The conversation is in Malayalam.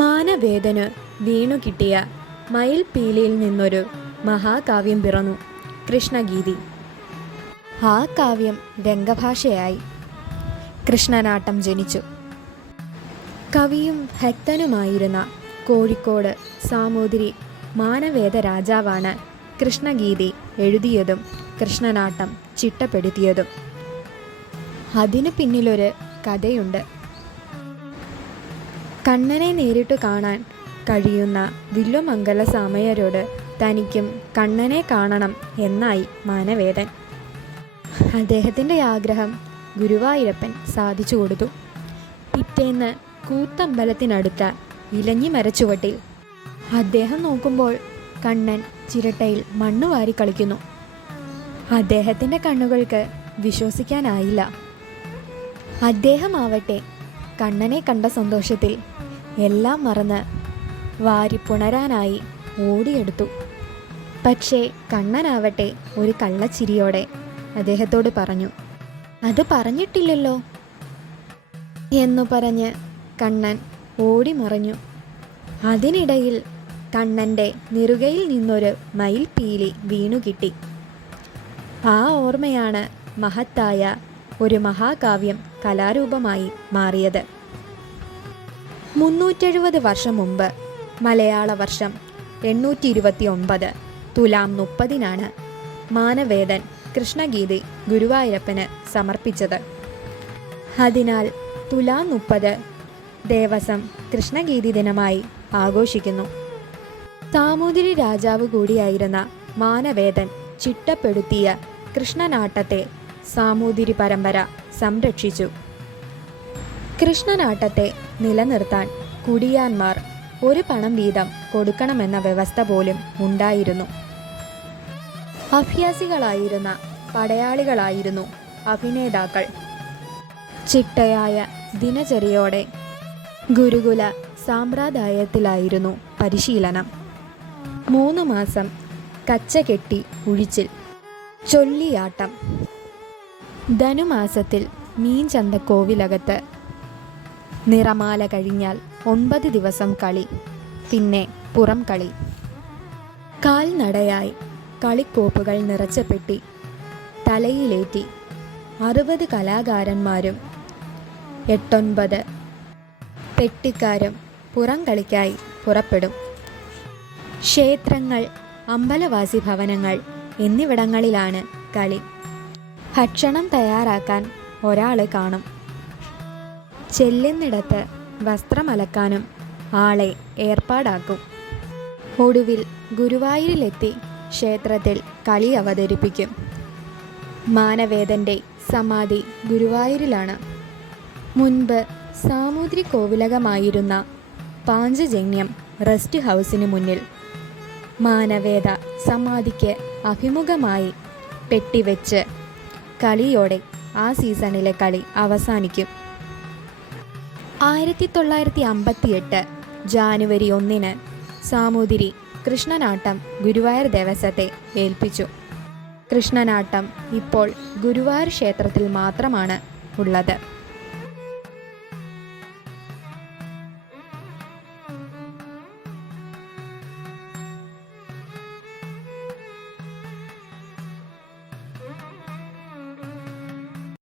മാനവേദന് വീണു കിട്ടിയ മയിൽപീലിയിൽ നിന്നൊരു മഹാകാവ്യം പിറന്നു, കൃഷ്ണഗീതി. ആ കാവ്യം രംഗഭാഷയായി. കൃഷ്ണനാട്ടം ജനിച്ചു. കവിയും ഭക്തനുമായിരുന്ന കോഴിക്കോട് സാമൂതിരി മാനവേദ രാജാവാണ് കൃഷ്ണഗീതി എഴുതിയതും കൃഷ്ണനാട്ടം ചിട്ടപ്പെടുത്തിയതും. അതിനു പിന്നിലൊരു കഥയുണ്ട്. കണ്ണനെ നേരിട്ടു കാണാൻ കഴിയുന്ന വില്ലുമംഗല സാമയരോട് തനിക്കും കണ്ണനെ കാണണം എന്നായി മാനവേദൻ. അദ്ദേഹത്തിൻ്റെ ആഗ്രഹം ഗുരുവായൂരപ്പൻ സാധിച്ചു കൊടുത്തു. പിറ്റേന്ന് കൂത്തമ്പലത്തിനടുത്ത ഇലഞ്ഞിമരച്ചുവട്ടിൽ അദ്ദേഹം നോക്കുമ്പോൾ കണ്ണൻ ചിരട്ടയിൽ മണ്ണ് വാരി കളിക്കുന്നു. അദ്ദേഹത്തിൻ്റെ കണ്ണുകൾക്ക് വിശ്വസിക്കാനായില്ല. അദ്ദേഹമാവട്ടെ കണ്ണനെ കണ്ട സന്തോഷത്തിൽ എല്ലാം മറന്ന് വാരി പുണരാനായി ഓടിയെടുത്തു. പക്ഷേ കണ്ണനാവട്ടെ ഒരു കള്ളച്ചിരിയോടെ അദ്ദേഹത്തോട് പറഞ്ഞു, "അത് പറഞ്ഞിട്ടില്ലല്ലോ" എന്നു പറഞ്ഞ് കണ്ണൻ ഓടി മറഞ്ഞു. അതിനിടയിൽ കണ്ണൻ്റെ നെറുകയിൽ നിന്നൊരു മയിൽപീലി വീണുകിട്ടി. ആ ഓർമ്മയാണ് മഹത്തായ ഒരു മഹാകാവ്യം കലാരൂപമായി മാറിയത്. 370 വർഷം മുമ്പ്, മലയാള വർഷം 829 തുലാം 30-നാണ് മാനവേദൻ കൃഷ്ണഗീതി ഗുരുവായൂരപ്പന് സമർപ്പിച്ചത്. അതിനാൽ തുലാം 30 ദേവസം കൃഷ്ണഗീതി ദിനമായി ആഘോഷിക്കുന്നു. സാമൂതിരി രാജാവ് കൂടിയായിരുന്ന മാനവേദൻ ചിട്ടപ്പെടുത്തിയ കൃഷ്ണനാട്ടത്തെ സാമൂതിരി പരമ്പര സംരക്ഷിച്ചു. കൃഷ്ണനാട്ടത്തെ നിലനിർത്താൻ കുടിയാന്മാർ ഒരു പണം വീതം കൊടുക്കണമെന്ന വ്യവസ്ഥ പോലും ഉണ്ടായിരുന്നു. അഭ്യാസികളായിരുന്ന പടയാളികളായിരുന്നു അഭിനേതാക്കൾ. ചിട്ടയായ ദിനചര്യയോടെ ഗുരുകുല സാമ്പ്രദായത്തിലായിരുന്നു പരിശീലനം. 3 മാസം കച്ചകെട്ടി ഉഴിച്ചിൽ, ചൊല്ലിയാട്ടം. ധനുമാസത്തിൽ മീൻചന്ത കോവിലകത്ത് നിറമാല കഴിഞ്ഞാൽ 9 ദിവസം കളി, പിന്നെ പുറം കളി. കാൽനടയായി കളിക്കോപ്പുകൾ നിറച്ച പെട്ടി തലയിലേറ്റി 60 കലാകാരന്മാരും 8-9 പെട്ടിക്കാരും പുറം കളിക്കായി പുറപ്പെടും. ക്ഷേത്രങ്ങൾ, അമ്പലവാസി ഭവനങ്ങൾ എന്നിവിടങ്ങളിലാണ് കളി. ഭക്ഷണം തയ്യാറാക്കാൻ ഒരാൾ കാണും. ചെല്ലുന്നിടത്ത് വസ്ത്രമലക്കാനും ആളെ ഏർപ്പാടാക്കും. ഒടുവിൽ ഗുരുവായൂരിലെത്തി ക്ഷേത്രത്തിൽ കളി അവതരിപ്പിക്കും. മാനവേദൻ്റെ സമാധി ഗുരുവായൂരിലാണ്. മുൻപ് സാമൂതിരി കോവിലകമായിരുന്ന പാഞ്ചജന്യം റെസ്റ്റ് ഹൗസിന് മുന്നിൽ മാനവേദ സമാധിക്ക് അഭിമുഖമായി പെട്ടിവെച്ച് കളിയോടെ ആ സീസണിലെ കളി അവസാനിക്കും. 1958 ജാനുവരി 1-ന് സാമൂതിരി കൃഷ്ണനാട്ടം ഗുരുവായൂർ ദേവസ്വത്തെ ഏൽപ്പിച്ചു. കൃഷ്ണനാട്ടം ഇപ്പോൾ ഗുരുവായൂർ ക്ഷേത്രത്തിൽ മാത്രമാണ് ഉള്ളത്.